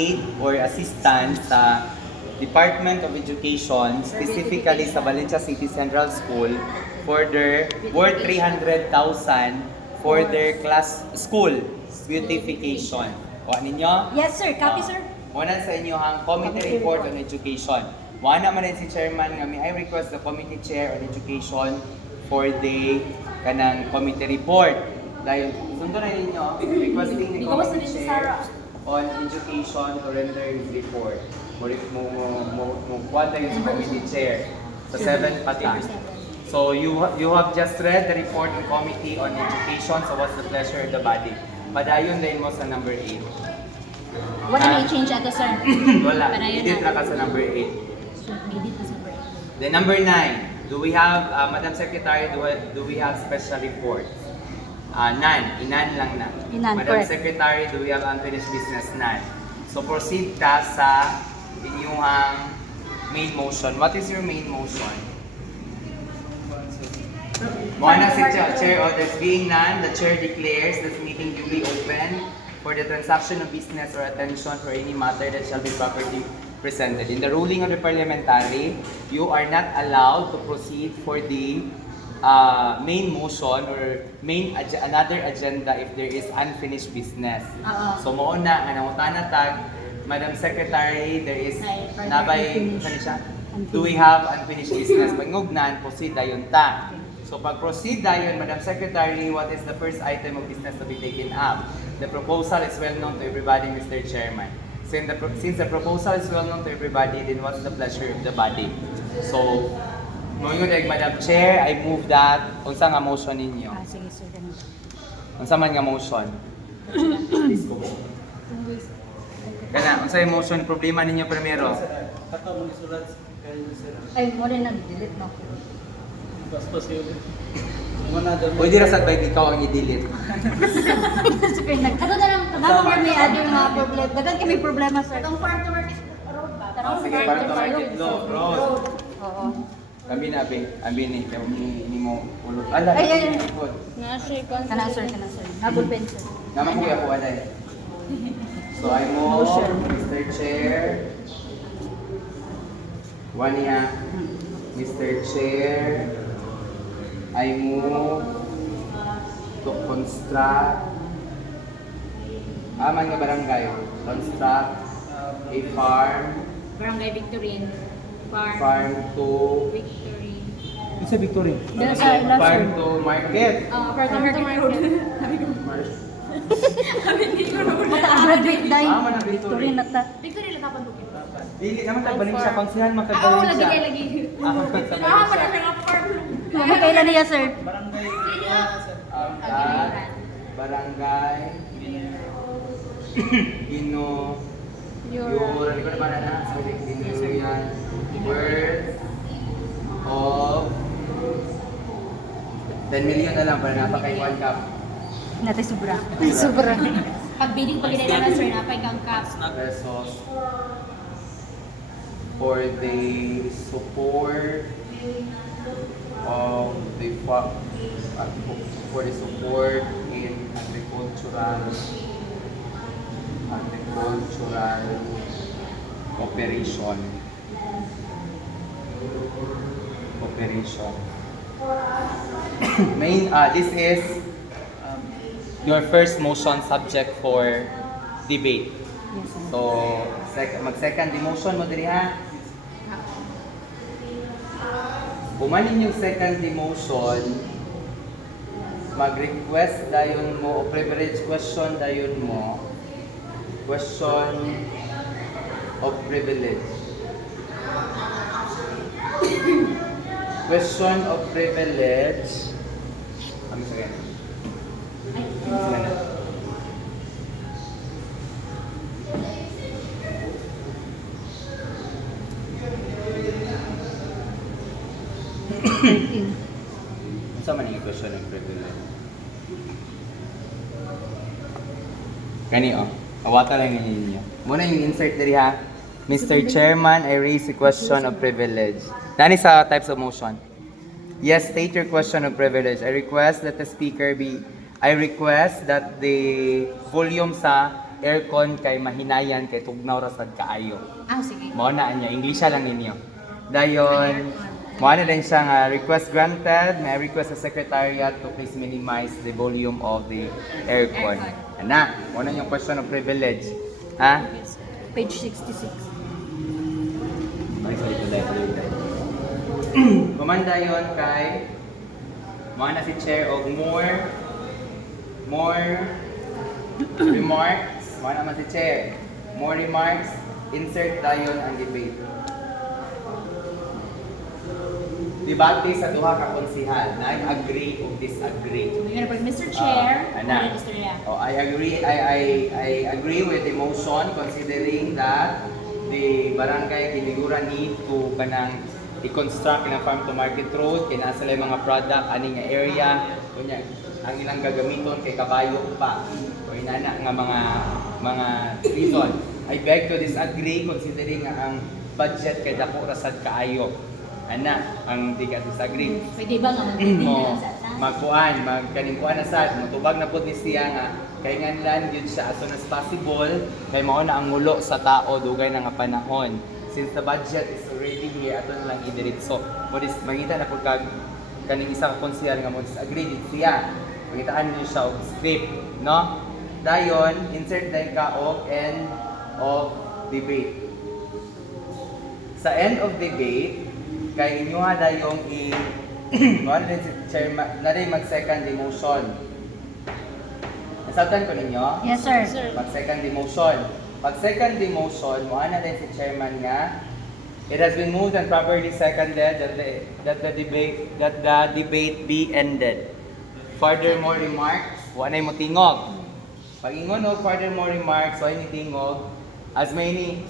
aid or assistance sa Department of Education, specifically sa Valencia City Central School, for their worth 300,000 for their school beautification. Kuha ninyo? Yes, sir. Copy, sir. Muna sa inyo ang Committee Report on Education. Wala naman din si Chairman nga I request the Committee Chair on Education for the kanang Committee Report. Dahil sundo na ninyo, requesting the Committee Chair on Education to render his report. Kuwanta yung sa Committee Chair sa 7 patas. So you have just read the report ng Committee on Education, so what's the pleasure of the body? Padayon din mo sa number 8. Wala may change ato, sir. Wala, Padayon edit na. na ka sa number 8. So, edit na, sir. Then number 9, do we have, Madam Secretary, do we have special reports? None, inan lang na. Inan, Madam correct. Secretary, do we have unfinished business? None. So proceed ka sa inyong main motion. What is your main motion? Muna si Chair orders. Being none, the Chair declares this meeting duly open for the transaction of business or attention for any matter that shall be properly presented. In the ruling of the parliamentary, you are not allowed to proceed for the main motion or another agenda if there is unfinished business. So mauna nga nangutana tag, Madam Secretary, there is nabay saan siya? Do we have unfinished business? Pangugnan, proceed dayon ta. So pag proceed dayon, Madam Secretary, what is the first item of business to be taken up? The proposal is well known to everybody, Mr. Chairman. Since the proposal is well known to everybody, then what's the pleasure of the body? So, Moyong Madam Chair, I move that. Unsa nga motion ninyo? Sige, sir. Ganun. Unsa man nga motion? Please go. Kana, unsa yung motion? Problema ninyo primero? Ay, mo rin nag-delete, no? Pwede ra sa bike ikaw ang i-delete. Ato na lang, naman kami ading mga problema. Dagan kami problema, sir. Itong farm to market road ba? Sige, farm to market road. Oo. Kami na, abi ni mo ulot. Ala, Ay. ikot. Kana, sir. Nabul pen, sir. Naman ko ako wala eh. So I move, Mr. Chair. One niya. Mr. Chair, I move to construct man nga barangay. Construct a farm Barangay Victorine. farm to Victorine. Isa Victory. Dala sa ila, sir. Farm to market. Farm to Market Road. Mata-graduate dahil. Man ang Victory. Turin na ta. Victorine lang kapag lupit. Dili naman tagbalik siya pangsihan Oo, makabalik lagi siya. kayo lagi. Sabalik Kailangan pa siya. na nga farm. Mama, kailan niya, sir? Barangay Gino Yur, hindi ko na ba na sorry, Gino yan worth of 10 million na lang para napakay 1 cup Natay sobra. Sobra. Pag bidding pag ginagawa sir, napay kang caps. pesos for the support of the for the support in agricultural operation. This is your first motion subject for debate. Yes, sir. So, mag-second motion mo diri ha. Bumanin yung second motion, mag-request dayon mo o privilege question dayon mo. Question of privilege. Question of privilege. Kami sa ganyan. Sa man yung question of privilege. Kani awata lang ninyo. Muna yung insert diri ha. Mr. Chairman, I raise a question of privilege. Nani sa types of motion? Yes, state your question of privilege. I request that the volume sa aircon kay mahinayan kay tugnaw ra sad kaayo. Ah, sige. Mao na anya, Englisha lang ninyo. Dayon, mao na din siya nga request granted. May I request sa secretariat to please minimize the volume of the aircon. Ana, mao na yung question of privilege. Ha? Page 66. Kumanda yon kay mao na si chair og more remarks. Mao naman si chair. More remarks. Insert dayon ang debate. Debate sa duha ka konsihal. Nag-agree o disagree. So, we're gonna put Mr. Chair. Ana. Mr. Ria. Oh, I agree with the motion considering that the barangay Kinigura need to kanang i-construct ng farm to market road kay naa sila mga product ani nga area kunya ang ilang gagamiton kay kabayo pa o inana nga mga reason. I beg to disagree considering nga ang budget kay dako ra sad kaayo. Ana ang di ka disagree. Pwede ba nga mag-pwede na Mo lang sa taas? magkaningkuan na sad motubag na pud ni siya nga kay nganlan gyud siya as soon as possible kay mao na ang ngulo sa tao dugay na nga panahon since the budget is already here ato na lang idiretso mo dis mangita na pud kag kaning isang konsehal nga mo disagree din siya mangitaan niyo siya og script no dayon insert day ka og end of debate sa end of debate kay inyo ha dayong mao na din si chairman na rin mag-second motion. Nasabtan ko ninyo? Yes, sir. Mag-second motion. Pag-second motion, mo na din si chairman nga, it has been moved and properly seconded that the debate be ended. Furthermore remarks, wala mo tingog. Pag ingon og furthermore remarks, wala ni tingog, as many,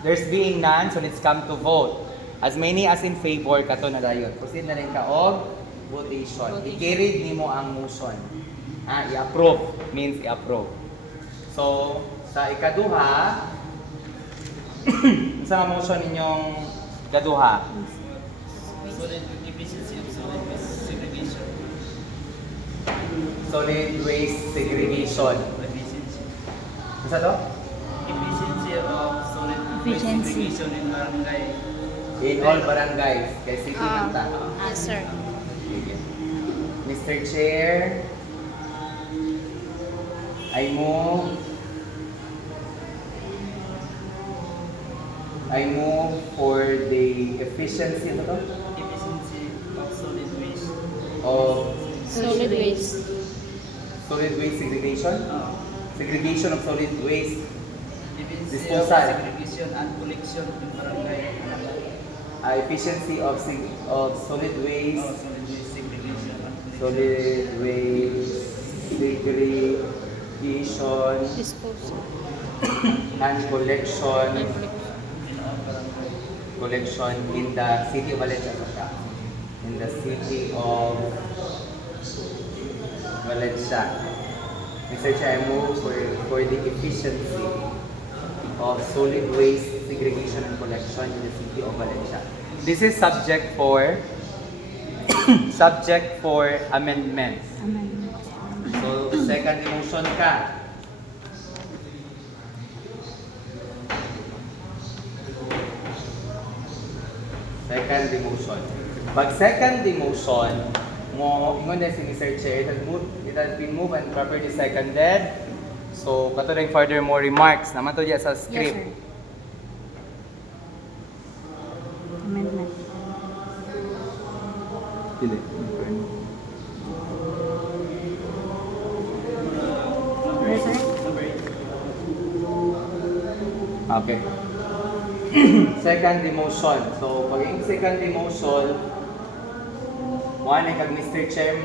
there's being none, so let's come to vote. As many as in favor, kato na dayon. Proceed na rin ka og votation. I-carried nimo ang motion. I-approve means i-approve. So, sa ikaduha, sa motion ninyong kaduha? Solid efficiency of solid waste segregation. Solid waste segregation. Efficiency. Isa to? Efficiency of solid waste Efficiency. segregation in barangay. In all barangays. Kay sige man ta. Answer. Sige. Mr. Chair, I move for the efficiency ano to? Efficiency of solid waste. Of Solid waste. solid waste segregation? Segregation of solid waste. Efficiency Disposal. of segregation and collection in barangay. Efficiency of solid waste. Solid waste segregation and collection. Solid waste segregation Disposal. and collection In all barangay. collection in the city of Valencia. In the city of Valencia. Mr. Chair, I move for the efficiency of solid waste segregation and collection in the city of Valencia. This is subject for amendments. So, second motion ka. Second demotion. Pag second demotion, mo ingon na si Mr. Chair, it has been moved and properly seconded. So, kato rin furthermore remarks naman to diya sa Yes, script. sir. Amendment. Dili. Yes, sir. Number 8. Okay. Second demotion. So, pag yung second demotion, one kag Mr. Chair,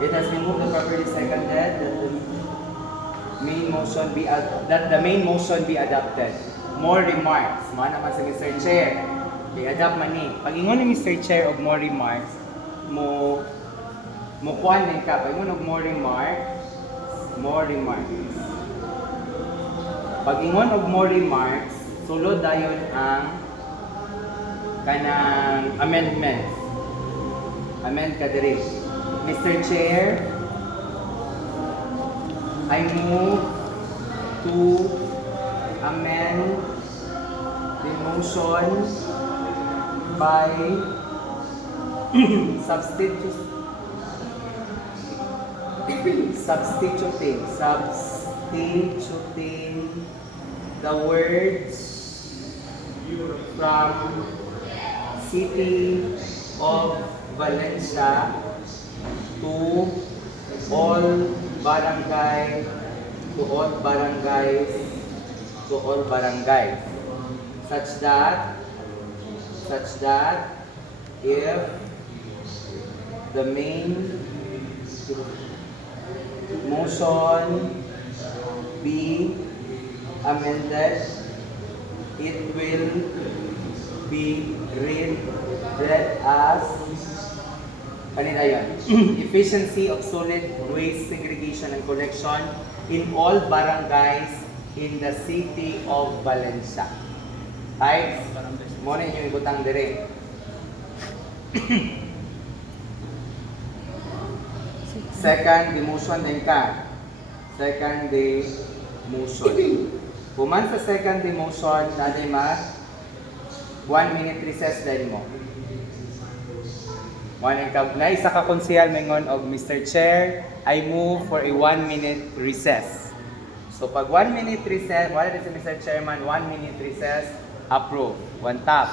it has been moved and properly seconded that the main motion be adopted. More remarks. Mga naman sa Mr. Chair. I-adapt man ni. Pag ingon ni Mr. Chair og more remarks, mo kuan din ka. Pag ingon og more remarks. Pag ingon og more remarks, sulod dayon ang kanang amendments. Amend ka diri. Mr. Chair, I move to amend the motion by substituting the words from City of Valencia to all barangays, such that if the main motion be amended, it will be read as kanina yan, efficiency of solid waste segregation and collection in all barangays in the City of Valencia. Ay, mo na inyong ibutang dire. Second demotion din ka. Second demotion. Human sa second demotion, naday ma 1 minute recess din mo. Na isa ka konsehal mingon og Mr. Chair, I move for a 1 minute recess. So pag 1 minute recess, wala din si Mr. Chairman, 1 minute recess, approve. One tap.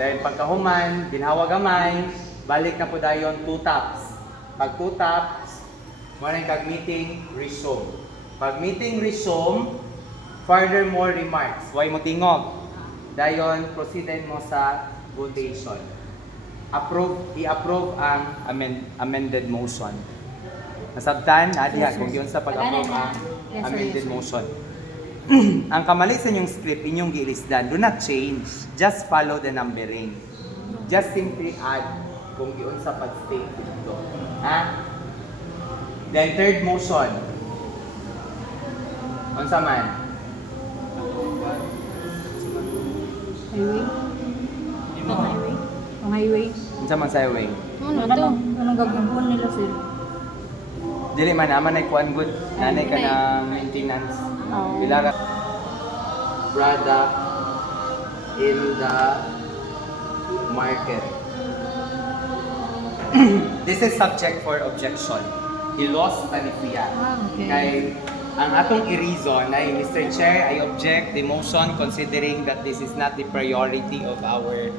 Then pagkahuman, ginhawa gamay, balik na po dayon 2 taps. Pag 2 taps, wala kag meeting resume. Pag meeting resume, furthermore remarks. Why mo tingog? Dayon proceedin mo sa votation. I-approve ang amended motion. Nasabtan, adiha, kung yun sa pag-approve ang Yes, sir, amended yes, sir. motion. Ang kamali sa inyong script, inyong gilisdan, do not change. Just follow the numbering. Just simply add kung yun sa pag-state dito. Ha? Then third motion. Unsa man? Highway? Highway. Ang highway? Unsa man sa highway? Ano to? Anong gagawin nila, sir? Dili man naman ay kuan good. Nanay ka ng maintenance. Oo. Bilara product in the market. This is subject for objection. He lost panifiya. Okay. Kay ang atong i-reason ay Mr. Chair, I object the motion considering that this is not the priority of our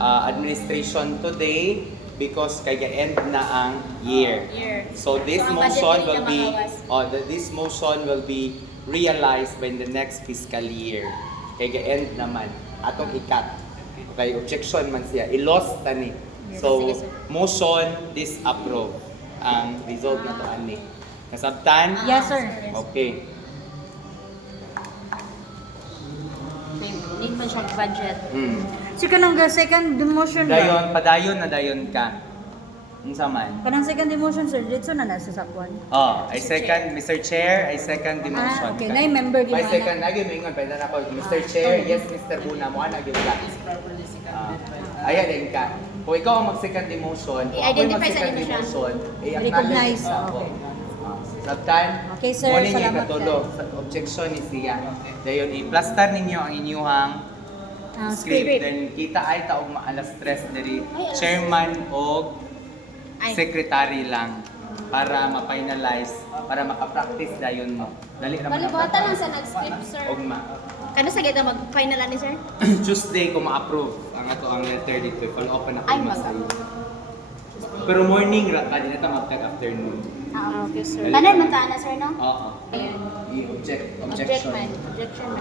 administration today because kay end na ang year. So this So, ang motion budget will be hindi this motion will be realized by the next fiscal year. Kay end naman atong ikat. Kay objection man siya. I-lost tani. So Sige, sir. motion disapprove ang result na to ani. Kasabtan? Yes, sir. Okay. Need man siyang budget. So, kanang second demotion ba? Dayon, padayon na dayon ka. Unsa man? Kanang second demotion, sir, dito na nasa sakwan. I second, Mr. Chair, I second the motion. Okay, na-member I gina second, lagi mo ingon, pwede na ako, Mr. Chair, yes, Mr. Buna, mo na gyud ka. Properly second. Ayan din ka. Kung ikaw ang mag-second demotion, kung ako yung I-identify sa mag-second inyo siya. demotion, Recognize, sa ako. okay. Sabtan, Okay, sir, mo ninyo salamat, ikatulog. Sa objection ni siya. Dayon, i-plaster ninyo ang inyong script. Then kita ay taong maalas stress diri chairman o secretary lang para ma-finalize, para maka-practice dayon mo. Dali ra man. Balibota lang sa nag-script, sir. Ugma. Kano sa kita mag-final ani, sir? Tuesday ko ma-approve ang ato ang letter dito. Follow up na ako Ay, masayo. Pero morning ra ka dinata afternoon. Okay, sir. Dali. Tanan man ta na, sir, no? Oo. Ayun. I-object. Object Objection. man. Objection man.